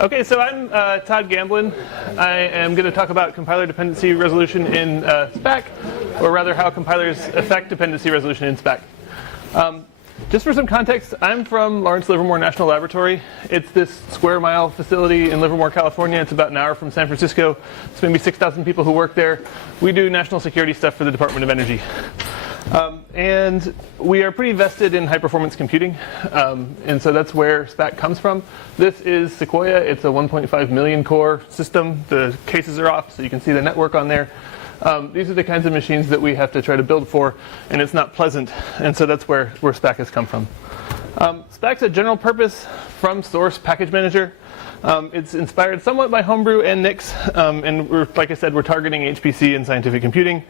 Okay, so I'm Todd Gamblin. I am going to talk about compiler dependency resolution in Spack, or rather how compilers affect dependency resolution in Spack. Just for some context, I'm from Lawrence Livermore National Laboratory. It's this square mile facility in Livermore, California. It's about an hour from San Francisco. It's maybe 6,000 people who work there. We do national security stuff for the Department of Energy. And we are pretty vested in high-performance computing, and so that's where Spack comes from. This is Sequoia. It's a 1.5 million core system. The cases are off, so you can see the network on there. These are the kinds of machines that we have to try to build for, and it's not pleasant, and so that's where Spack has come from. Spack's a general purpose from source package manager. It's inspired somewhat by Homebrew and Nix, and like I said, we're targeting HPC and scientific computing.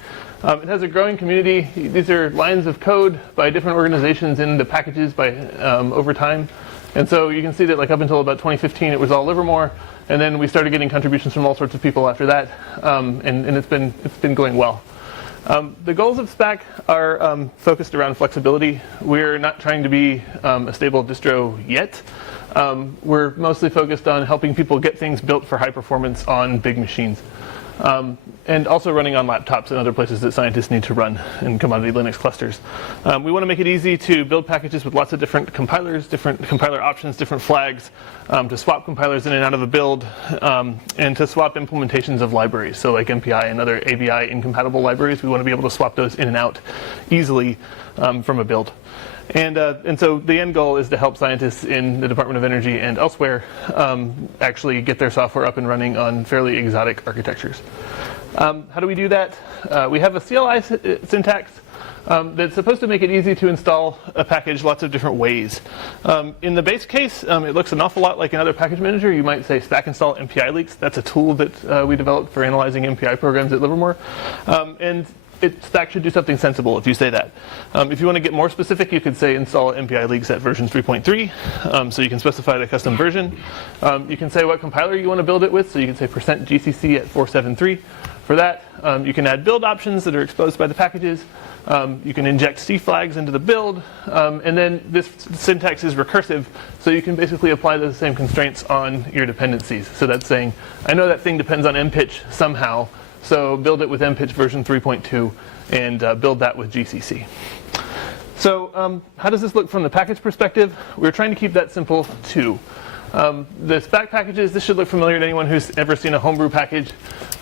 It has a growing community. These are lines of code by different organizations in the packages by over time. And so you can see that like up until about 2015, it was all Livermore, and then we started getting contributions from all sorts of people after that, and it's been going well. The goals of Spack are focused around flexibility. We're not trying to be a stable distro yet. We're mostly focused on helping people get things built for high performance on big machines. And also running on laptops and other places that scientists need to run in commodity Linux clusters. We want to make it easy to build packages with lots of different compilers, different compiler options, different flags, to swap compilers in and out of a build, and to swap implementations of libraries. So like MPI and other ABI incompatible libraries, we want to be able to swap those in and out easily from a build. And so the end goal is to help scientists in the Department of Energy and elsewhere actually get their software up and running on fairly exotic architectures. How do we do that? We have a CLI syntax that's supposed to make it easy to install a package lots of different ways. In the base case, it looks an awful lot like another package manager. You might say stack install MPI leaks. That's a tool that we developed for analyzing MPI programs at Livermore. And Spack should do something sensible if you say that. If you want to get more specific, you could say install MPI leaks at version 3.3, so you can specify the custom version. You can say what compiler you want to build it with, so you can say %GCC at 473. For that, you can add build options that are exposed by the packages. You can inject C flags into the build, and then this syntax is recursive, so you can basically apply the same constraints on your dependencies. So that's saying, I know that thing depends on mpitch somehow, so build it with mpitch version 3.2 and build that with GCC. So how does this look from the package perspective? We're trying to keep that simple too. The Spack packages, this should look familiar to anyone who's ever seen a Homebrew package.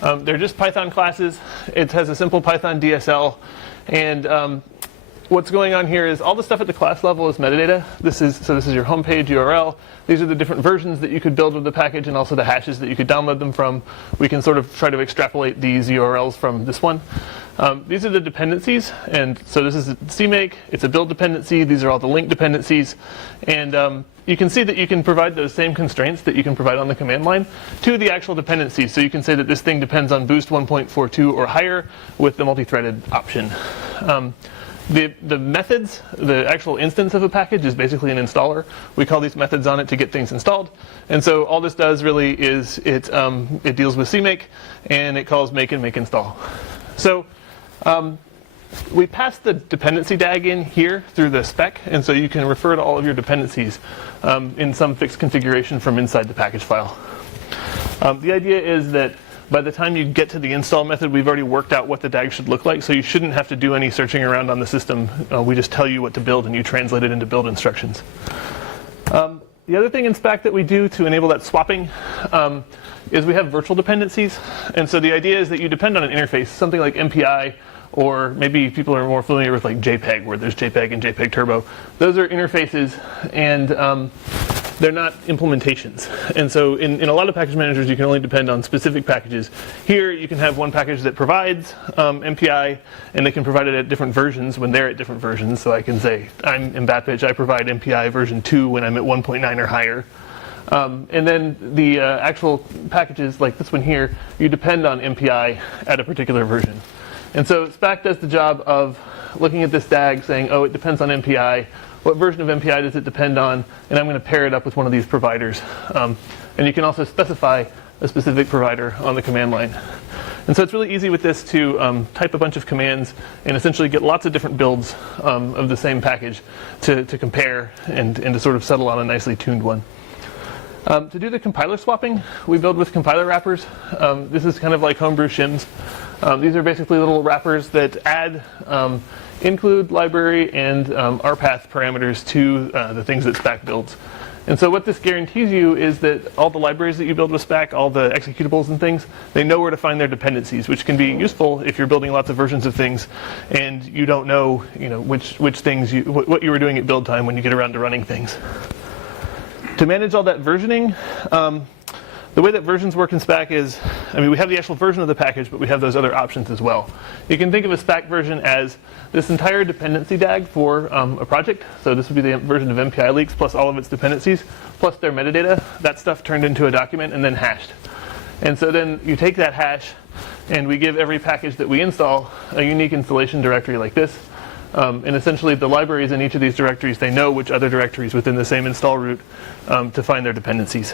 They're just Python classes. It has a simple Python DSL. And what's going on here is all the stuff at the class level is metadata. This is your homepage URL. These are the different versions that you could build with the package and also the hashes that you could download them from. We can sort of try to extrapolate these URLs from this one. These are the dependencies. And so this is CMake. It's a build dependency. These are all the link dependencies. And you can see that you can provide those same constraints that you can provide on the command line to the actual dependencies. So you can say that this thing depends on boost 1.42 or higher with the multi-threaded option. The methods, the actual instance of a package is basically an installer. We call these methods on it to get things installed. And so all this does really is it deals with CMake, and it calls make and make install. So we pass the dependency DAG in here through the spec, and so you can refer to all of your dependencies in some fixed configuration from inside the package file. The idea is that by the time you get to the install method, we've already worked out what the DAG should look like, so you shouldn't have to do any searching around on the system. We just tell you what to build, and you translate it into build instructions. The other thing in Spack that we do to enable that swapping is we have virtual dependencies. And so the idea is that you depend on an interface, something like MPI, or maybe people are more familiar with like JPEG, where there's JPEG and JPEG Turbo. Those are interfaces, and they're not implementations. And so in a lot of package managers, you can only depend on specific packages. Here, you can have one package that provides MPI, and they can provide it at different versions when they're at different versions. So I can say, I'm in Batpitch, I provide MPI version 2 when I'm at 1.9 or higher. And then the actual packages, like this one here, you depend on MPI at a particular version. And so Spack does the job of looking at this DAG, saying, oh, it depends on MPI. What version of MPI does it depend on? And I'm going to pair it up with one of these providers. And you can also specify a specific provider on the command line. And so it's really easy with this to type a bunch of commands and essentially get lots of different builds of the same package to compare and to sort of settle on a nicely tuned one. To do the compiler swapping, we build with compiler wrappers. This is kind of like homebrew shims. These are basically little wrappers that add include library and RPath parameters to the things that Spack builds. And so what this guarantees you is that all the libraries that you build with Spack, all the executables and things, they know where to find their dependencies, which can be useful if you're building lots of versions of things and you don't know, which things what you were doing at build time when you get around to running things. To manage all that versioning, the way that versions work in Spack is, we have the actual version of the package, but we have those other options as well. You can think of a Spack version as this entire dependency DAG for a project. So this would be the version of MPI leaks plus all of its dependencies, plus their metadata. That stuff turned into a document and then hashed. And so then you take that hash, and we give every package that we install a unique installation directory like this. And essentially, the libraries in each of these directories, they know which other directories within the same install route to find their dependencies.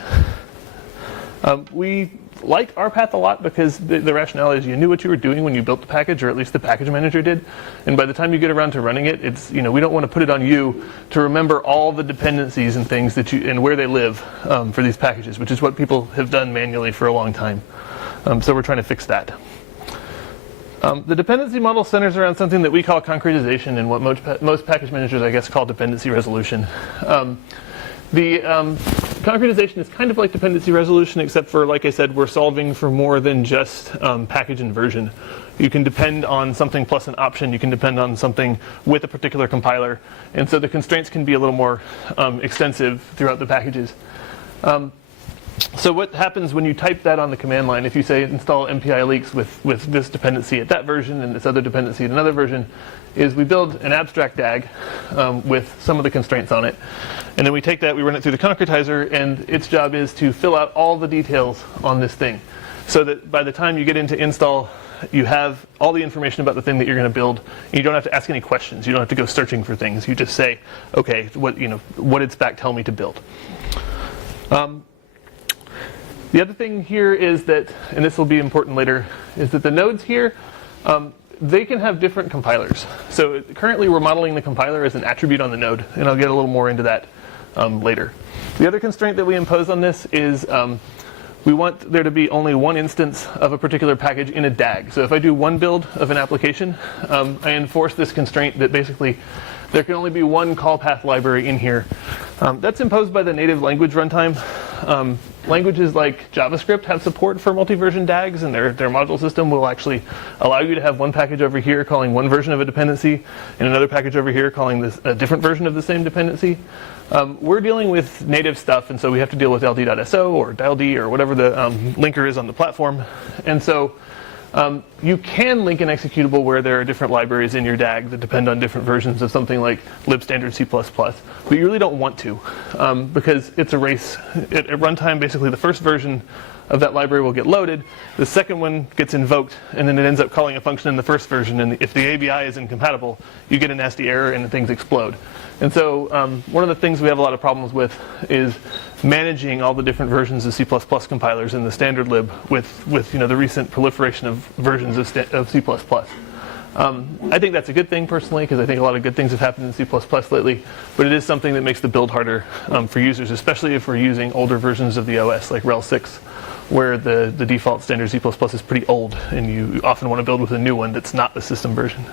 We like RPath a lot because the rationale is you knew what you were doing when you built the package, or at least the package manager did. And by the time you get around to running it, it's we don't want to put it on you to remember all the dependencies and things that and where they live for these packages, which is what people have done manually for a long time. So we're trying to fix that. The dependency model centers around something that we call concretization, and what most package managers, I guess, call dependency resolution. The concretization is kind of like dependency resolution, except for, like I said, we're solving for more than just package and version. You can depend on something plus an option. You can depend on something with a particular compiler. And so the constraints can be a little more extensive throughout the packages. So what happens when you type that on the command line, if you say install MPI leaks with this dependency at that version and this other dependency at another version, is we build an abstract DAG with some of the constraints on it. And then we take that, we run it through the concretizer, and its job is to fill out all the details on this thing. So that by the time you get into install, you have all the information about the thing that you're going to build. And you don't have to ask any questions. You don't have to go searching for things. You just say, okay, what did Spack tell me to build? The other thing here is that, and this will be important later, is that the nodes here, they can have different compilers. So currently we're modeling the compiler as an attribute on the node, and I'll get a little more into that later. The other constraint that we impose on this is we want there to be only one instance of a particular package in a DAG. So if I do one build of an application, I enforce this constraint that basically there can only be one call path library in here. That's imposed by the native language runtime. Languages like JavaScript have support for multiversion DAGs, and their module system will actually allow you to have one package over here calling one version of a dependency, and another package over here calling a different version of the same dependency. We're dealing with native stuff, and so we have to deal with ld.so or dild or whatever the linker is on the platform. And so you can link an executable where there are different libraries in your DAG that depend on different versions of something like libstandard C++, but you really don't want to because it's a race. At runtime, basically the first version of that library will get loaded, the second one gets invoked, and then it ends up calling a function in the first version, and if the ABI is incompatible, you get a nasty error and things explode. And so one of the things we have a lot of problems with is managing all the different versions of C++ compilers in the standard lib with the recent proliferation of versions of C++. I think that's a good thing personally, because I think a lot of good things have happened in C++ lately, but it is something that makes the build harder for users, especially if we're using older versions of the OS like RHEL 6, where the default standard C++ is pretty old, and you often want to build with a new one that's not the system version.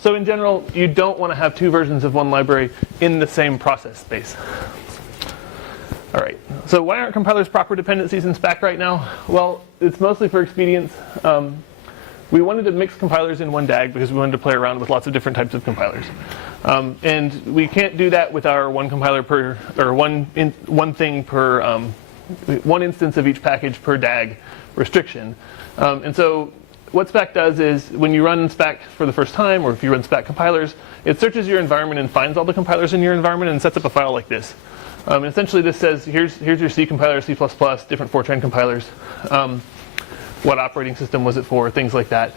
So in general, you don't want to have two versions of one library in the same process space. All right, so why aren't compilers proper dependencies in Spack right now? Well, it's mostly for expedience. We wanted to mix compilers in one DAG because we wanted to play around with lots of different types of compilers. And we can't do that with our one compiler per, or one thing per, one instance of each package per DAG restriction. And so what Spack does is when you run Spack for the first time, or if you run Spack compilers, it searches your environment and finds all the compilers in your environment and sets up a file like this. And essentially this says, here's your C compiler, C++, different Fortran compilers. What operating system was it for, things like that.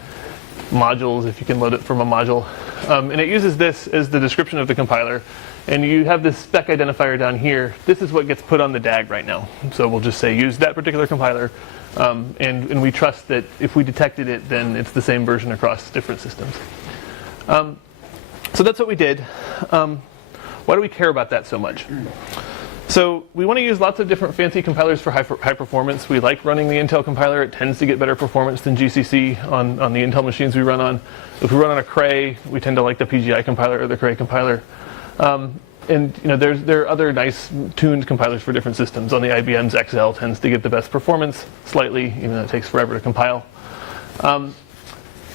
Modules, if you can load it from a module. And it uses this as the description of the compiler. and you have this spec identifier down here. This is what gets put on the DAG right now. So we'll just say use that particular compiler, and we trust that if we detected it, then it's the same version across different systems. So that's what we did. Why do we care about that so much? So we want to use lots of different fancy compilers for high performance. We like running the Intel compiler. It tends to get better performance than GCC on the Intel machines we run on. If we run on a Cray, we tend to like the PGI compiler or the Cray compiler. And there are other nice tuned compilers for different systems. On the IBM's XL tends to get the best performance slightly, even though it takes forever to compile.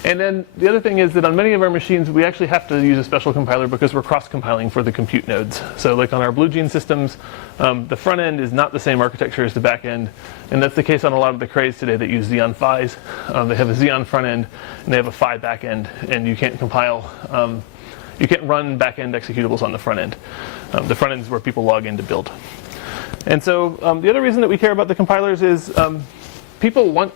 And then the other thing is that on many of our machines, we actually have to use a special compiler because we're cross-compiling for the compute nodes. So like on our Blue Gene systems, the front end is not the same architecture as the back end. And that's the case on a lot of the Crays today that use Xeon Phis. They have a Xeon front end, and they have a Phi back end. And you can't compile, you can't run back end executables on the front end. The front end is where people log in to build. And so the other reason that we care about the compilers is people want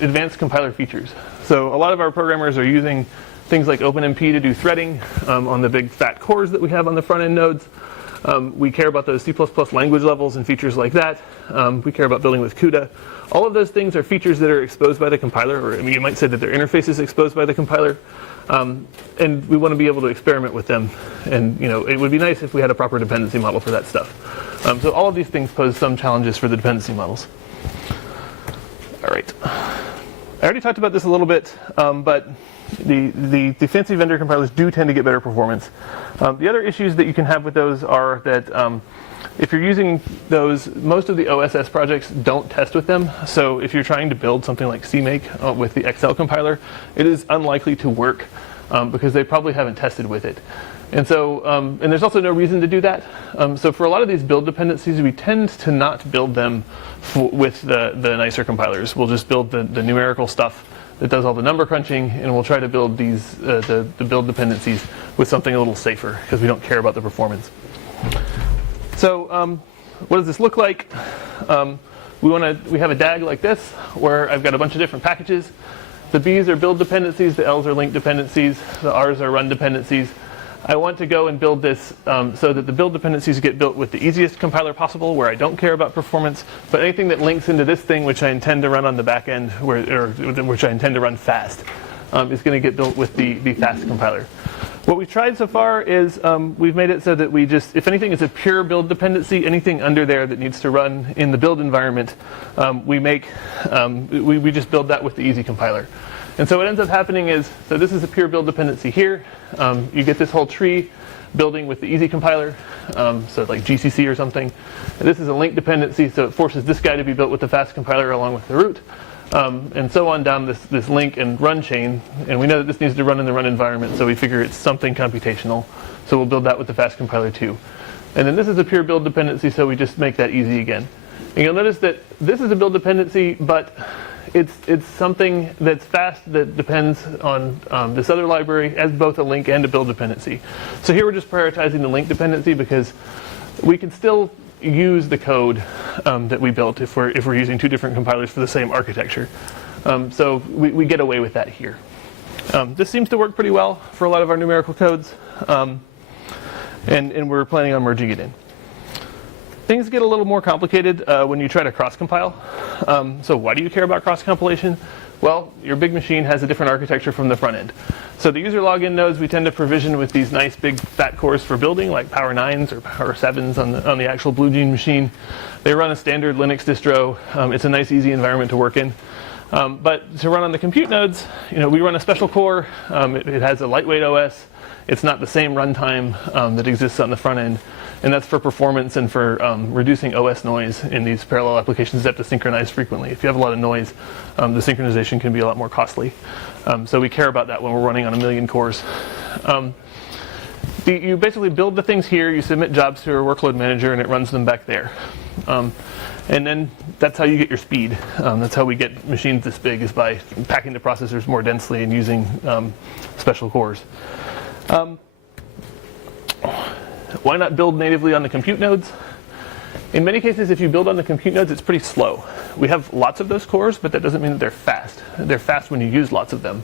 advanced compiler features. So a lot of our programmers are using things like OpenMP to do threading on the big fat cores that we have on the front end nodes. We care about those C++ language levels and features like that. We care about building with CUDA. All of those things are features that are exposed by the compiler, or you might say that their interface is exposed by the compiler. And we want to be able to experiment with them. And it would be nice if we had a proper dependency model for that stuff. So all of these things pose some challenges for the dependency models. All right. I already talked about this a little bit, but the fancy vendor compilers do tend to get better performance. The other issues that you can have with those are that if you're using those, most of the OSS projects don't test with them. So if you're trying to build something like CMake with the XL compiler, it is unlikely to work because they probably haven't tested with it. And so, and there's also no reason to do that. So for a lot of these build dependencies, we tend to not build them with the nicer compilers. We'll just build the numerical stuff that does all the number crunching, and we'll try to build these the build dependencies with something a little safer because we don't care about the performance. So what does this look like? We have a DAG like this where I've got a bunch of different packages. The B's are build dependencies, the L's are link dependencies, the R's are run dependencies. I want to go and build this so that the build dependencies get built with the easiest compiler possible, where I don't care about performance, but anything that links into this thing, which I intend to run on the back end, which I intend to run fast, is going to get built with the fast compiler. What we've tried so far is we've made it so that we just, if anything is a pure build dependency, anything under there that needs to run in the build environment, we just build that with the easy compiler. And so what ends up happening is, so this is a pure build dependency here. You get this whole tree building with the easy compiler, so like GCC or something. And this is a link dependency, so it forces this guy to be built with the fast compiler along with the root. And so on down this link and run chain. And we know that this needs to run in the run environment, so we figure it's something computational. So we'll build that with the fast compiler too. And then this is a pure build dependency, so we just make that easy again. And you'll notice that this is a build dependency, but it's something that's fast that depends on this other library as both a link and a build dependency. So here we're just prioritizing the link dependency because we can still use the code that we built if we're using two different compilers for the same architecture. So we get away with that here. This seems to work pretty well for a lot of our numerical codes, and we're planning on merging it in. Things get a little more complicated when you try to cross-compile. So why do you care about cross-compilation? Well, your big machine has a different architecture from the front end. So the user login nodes we tend to provision with these nice big fat cores for building, like Power 9s or Power 7s on the actual Blue Gene machine. They run a standard Linux distro. It's a nice, easy environment to work in. But to run on the compute nodes, we run a special core. It has a lightweight OS. It's not the same runtime that exists on the front end. And that's for performance and for reducing OS noise in these parallel applications that have to synchronize frequently. If you have a lot of noise, the synchronization can be a lot more costly. So we care about that when we're running on 1 million cores. You basically build the things here, you submit jobs to our workload manager, and it runs them back there. And then that's how you get your speed. That's how we get machines this big, is by packing the processors more densely and using special cores. Why not build natively on the compute nodes? In many cases, if you build on the compute nodes, it's pretty slow. We have lots of those cores, but that doesn't mean that they're fast. They're fast when you use lots of them.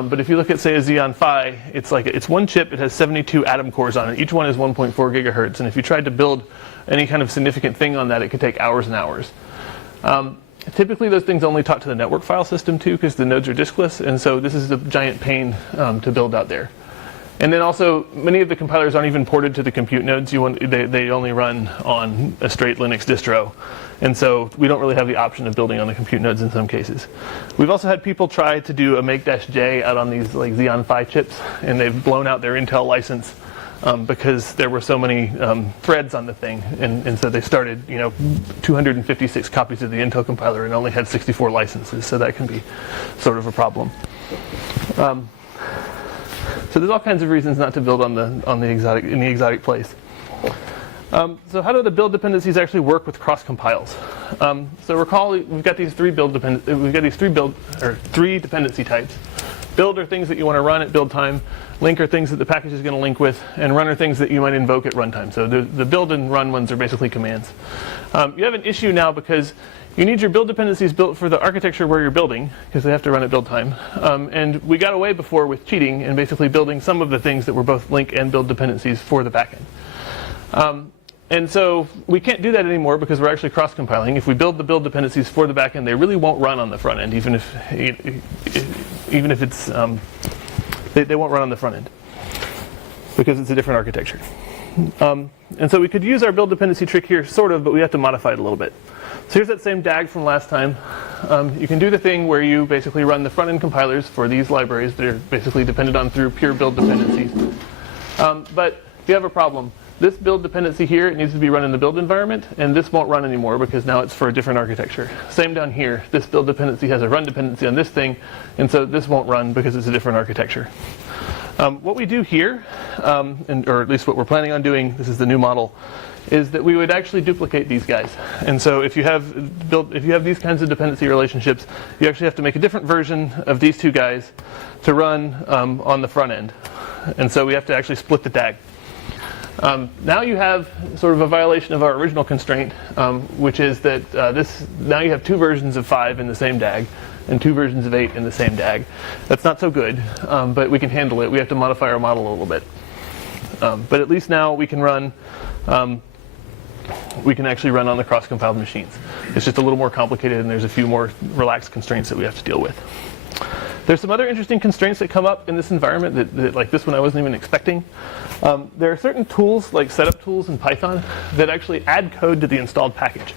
But if you look at, say, a Xeon Phi, it's one chip. It has 72 atom cores on it. Each one is 1.4 gigahertz. And if you tried to build any kind of significant thing on that, it could take hours and hours. Typically, those things only talk to the network file system, too, because the nodes are diskless. And so this is a giant pain to build out there. And then also, many of the compilers aren't even ported to the compute nodes. They only run on a straight Linux distro. And so we don't really have the option of building on the compute nodes in some cases. We've also had people try to do a make-j out on these like Xeon Phi chips, and they've blown out their Intel license because there were so many threads on the thing. And so they started 256 copies of the Intel compiler and only had 64 licenses. So that can be sort of a problem. So there's all kinds of reasons not to build in the exotic place. So how do the build dependencies actually work with cross compiles? So recall we've got these three dependency types. Build are things that you want to run at build time. Link are things that the package is going to link with, and run are things that you might invoke at runtime. So the build and run ones are basically commands. You have an issue now because you need your build dependencies built for the architecture where you're building, because they have to run at build time. And we got away before with cheating and basically building some of the things that were both link and build dependencies for the backend. And so we can't do that anymore because we're actually cross-compiling. If we build the build dependencies for the backend, they really won't run on the front end, even if it's they won't run on the front end because it's a different architecture. And so we could use our build dependency trick here, sort of, but we have to modify it a little bit. So here's that same DAG from last time. You can do the thing where you basically run the front-end compilers for these libraries that are basically depended on through pure build dependencies. But you have a problem. This build dependency here, it needs to be run in the build environment, and this won't run anymore because now it's for a different architecture. Same down here. This build dependency has a run dependency on this thing, and so this won't run because it's a different architecture. What we do here, or at least what we're planning on doing, this is the new model, is that we would actually duplicate these guys. And so if you have these kinds of dependency relationships, you actually have to make a different version of these two guys to run on the front end. And so we have to actually split the DAG. Now you have sort of a violation of our original constraint, which is that now you have two versions of 5 in the same DAG and two versions of 8 in the same DAG. That's not so good, but we can handle it. We have to modify our model a little bit. But at least now we can run. We can actually run on the cross-compiled machines. It's just a little more complicated, and there's a few more relaxed constraints that we have to deal with. There's some other interesting constraints that come up in this environment that like this one I wasn't even expecting. There are certain tools, like setup tools in Python, that actually add code to the installed package.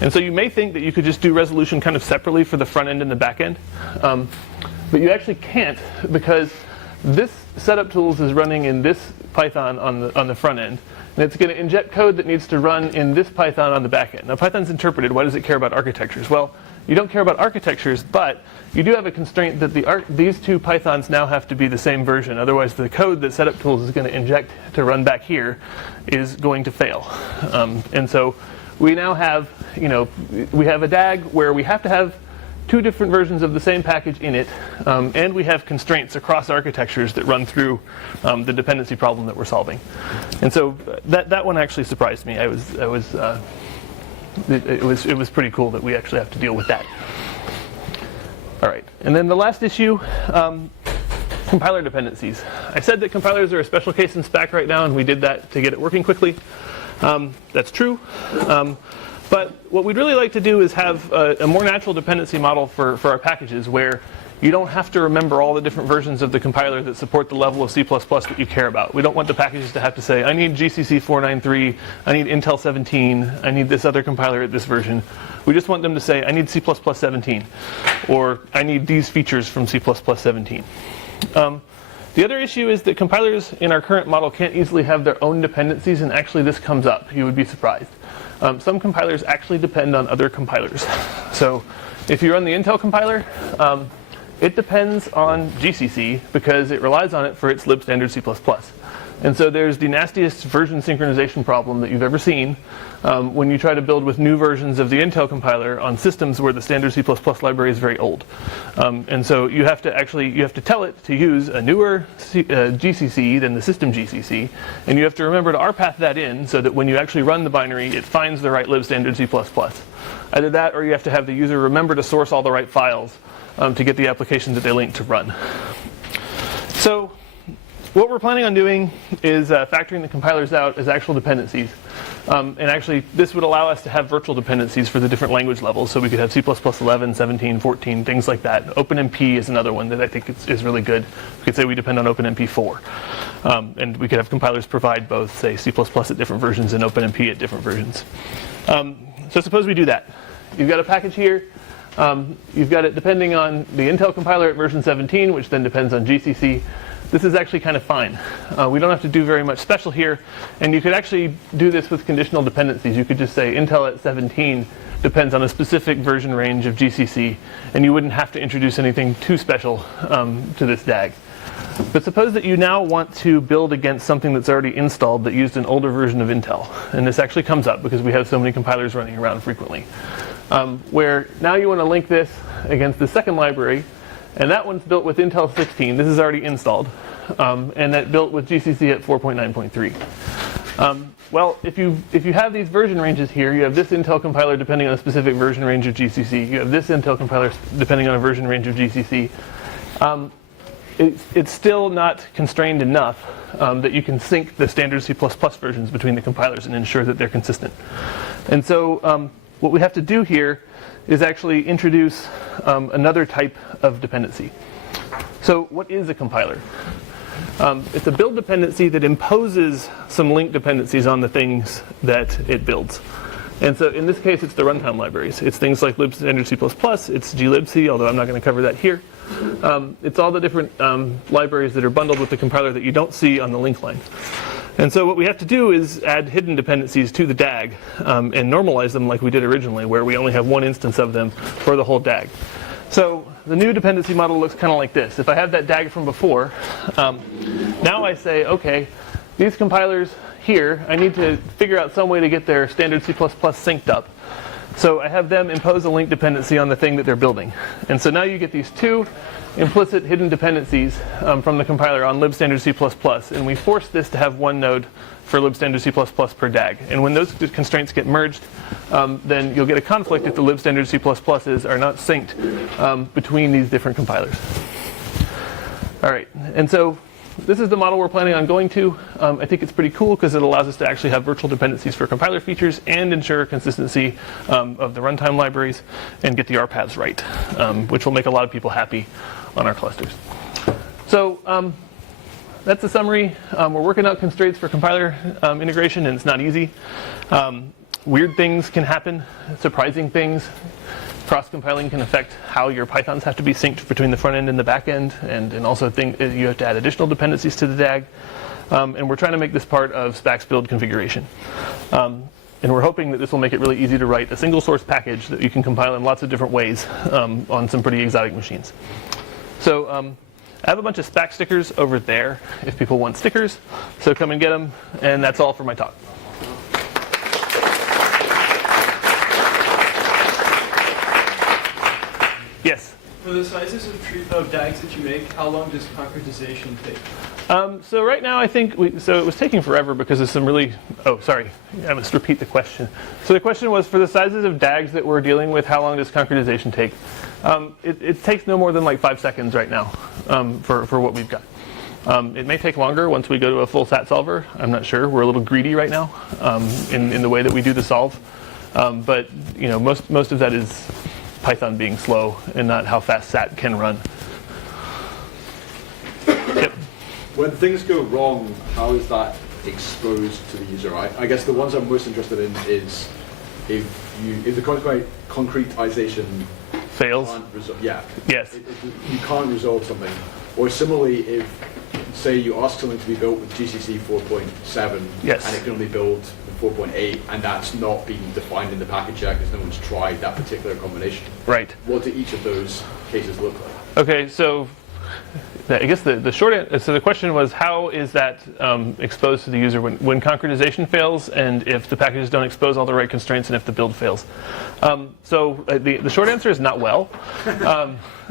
And so you may think that you could just do resolution kind of separately for the front end and the back end. But you actually can't, because this setup tools is running in this Python on the front end. And it's going to inject code that needs to run in this Python on the back end. Now, Python's interpreted. Why does it care about architectures? Well, you don't care about architectures, but you do have a constraint that these two Pythons now have to be the same version. Otherwise, the code that setup tools is going to inject to run back here is going to fail. And so we now have, we have a DAG where we have to have two different versions of the same package in it, and we have constraints across architectures that run through the dependency problem that we're solving. And so that one actually surprised me. It was pretty cool that we actually have to deal with that. All right, and then the last issue, compiler dependencies. I said that compilers are a special case in Spack right now, and we did that to get it working quickly. That's true. But what we'd really like to do is have a more natural dependency model for our packages where you don't have to remember all the different versions of the compiler that support the level of C++ that you care about. We don't want the packages to have to say, I need GCC 493, I need Intel 17, I need this other compiler at this version. We just want them to say, I need C++ 17, or I need these features from C++ 17. The other issue is that compilers in our current model can't easily have their own dependencies, and actually this comes up. You would be surprised. Some compilers actually depend on other compilers. So if you run the Intel compiler, it depends on GCC because it relies on it for its lib standard C++. And so there's the nastiest version synchronization problem that you've ever seen when you try to build with new versions of the Intel compiler on systems where the standard C++ library is very old. And so you have to tell it to use a newer GCC than the system GCC, and you have to remember to rpath that in so that when you actually run the binary, it finds the right lib standard C++. Either that, or you have to have the user remember to source all the right files to get the application that they link to run. So what we're planning on doing is factoring the compilers out as actual dependencies. And actually, this would allow us to have virtual dependencies for the different language levels. So we could have C++ 11, 17, 14, things like that. OpenMP is another one that I think is really good. We could say we depend on OpenMP 4. And we could have compilers provide both, say, C++ at different versions and OpenMP at different versions. So suppose we do that. You've got a package here. You've got it depending on the Intel compiler at version 17, which then depends on GCC. This is actually kind of fine. We don't have to do very much special here. And you could actually do this with conditional dependencies. You could just say Intel at 17 depends on a specific version range of GCC. And you wouldn't have to introduce anything too special to this DAG. But suppose that you now want to build against something that's already installed that used an older version of Intel. And this actually comes up because we have so many compilers running around frequently. Where now you want to link this against the second library. And that one's built with Intel 16. This is already installed. And that built with GCC at 4.9.3. Well, if you have these version ranges here, you have this Intel compiler depending on a specific version range of GCC. You have this Intel compiler depending on a version range of GCC. It's still not constrained enough that you can sync the standard C++ versions between the compilers and ensure that they're consistent. And so what we have to do here is actually introduce another type of dependency. So what is a compiler? It's a build dependency that imposes some link dependencies on the things that it builds. And so in this case, it's the runtime libraries. It's things like lib standard C++, it's glibc, although I'm not going to cover that here. It's all the different libraries that are bundled with the compiler that you don't see on the link line. And so what we have to do is add hidden dependencies to the DAG and normalize them like we did originally, where we only have one instance of them for the whole DAG. So the new dependency model looks kind of like this. If I have that DAG from before, now I say, OK, these compilers here, I need to figure out some way to get their standard C++ synced up. So I have them impose a link dependency on the thing that they're building. And so now you get these two implicit hidden dependencies from the compiler on lib standard C++. And we force this to have one node for lib standard C++ per DAG. And when those constraints get merged, then you'll get a conflict if the lib standard C++'s are not synced between these different compilers. All right, and so this is the model we're planning on going to. I think it's pretty cool because it allows us to actually have virtual dependencies for compiler features and ensure consistency of the runtime libraries and get the rpaths right, which will make a lot of people happy on our clusters. So that's the summary. We're working out constraints for compiler integration, and it's not easy. Weird things can happen, surprising things. Cross-compiling can affect how your Pythons have to be synced between the front end and the back end, and also you have to add additional dependencies to the DAG. And we're trying to make this part of Spack's build configuration. And we're hoping that this will make it really easy to write a single source package that you can compile in lots of different ways on some pretty exotic machines. So I have a bunch of Spack stickers over there if people want stickers. So come and get them. And that's all for my talk. Yes? For the sizes of DAGs that you make, how long does concretization take? So right now I think, so it was taking forever because of some really, oh sorry, I must repeat the question. So the question was, for the sizes of DAGs that we're dealing with, how long does concretization take? It takes no more than like 5 seconds right now for what we've got. It may take longer once we go to a full SAT solver. I'm not sure. We're a little greedy right now in the way that we do the solve. But you know, most of that is Python being slow and not how fast SAT can run. Yep. When things go wrong, how is that exposed to the user? I guess the ones I'm most interested in is if the concretization fails. Yes. If you can't resolve something, or similarly, if say you ask something to be built with GCC 4.7, yes, and it can only build 4.8, and that's not been defined in the package yet because no one's tried that particular combination. Right. What do each of those cases look like? Okay, so I guess the short answer, so the question was, how is that exposed to the user when concretization fails, and if the packages don't expose all the right constraints, and if the build fails? The short answer is not well.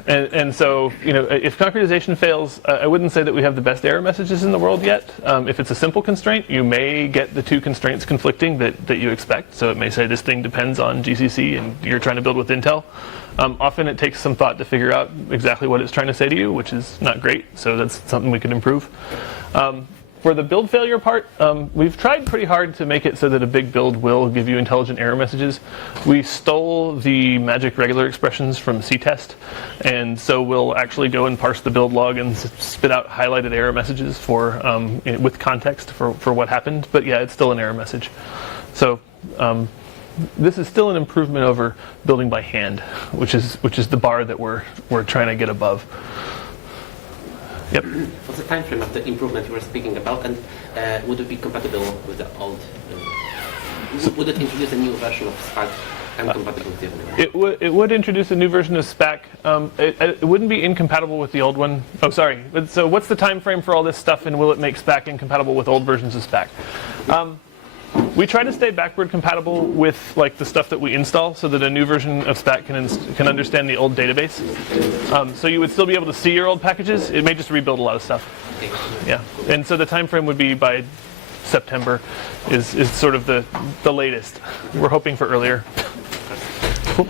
And so, if concretization fails, I wouldn't say that we have the best error messages in the world yet. If it's a simple constraint, you may get the two constraints conflicting that you expect. So it may say this thing depends on GCC, and you're trying to build with Intel. Often it takes some thought to figure out exactly what it's trying to say to you, which is not great. So that's something we could improve. For the build failure part, we've tried pretty hard to make it so that a big build will give you intelligent error messages. We stole the magic regular expressions from ctest, and so we'll actually go and parse the build log and spit out highlighted error messages for with context for what happened. But yeah, it's still an error message. So this is still an improvement over building by hand, which is the bar that we're trying to get above. Yep. What's the time frame of the improvement you were speaking about, and would it be compatible with the old? Would it introduce a new version of Spack and compatible with the old one? It would introduce a new version of Spack. It wouldn't be incompatible with the old one. Oh, sorry. So what's the time frame for all this stuff, and will it make Spack incompatible with old versions of Spack? We try to stay backward compatible with the stuff that we install, so that a new version of Spack can understand the old database. So you would still be able to see your old packages. It may just rebuild a lot of stuff. Yeah, and so the time frame would be by September, is sort of the latest. We're hoping for earlier. Cool.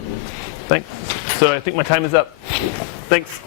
Thanks. So I think my time is up. Thanks.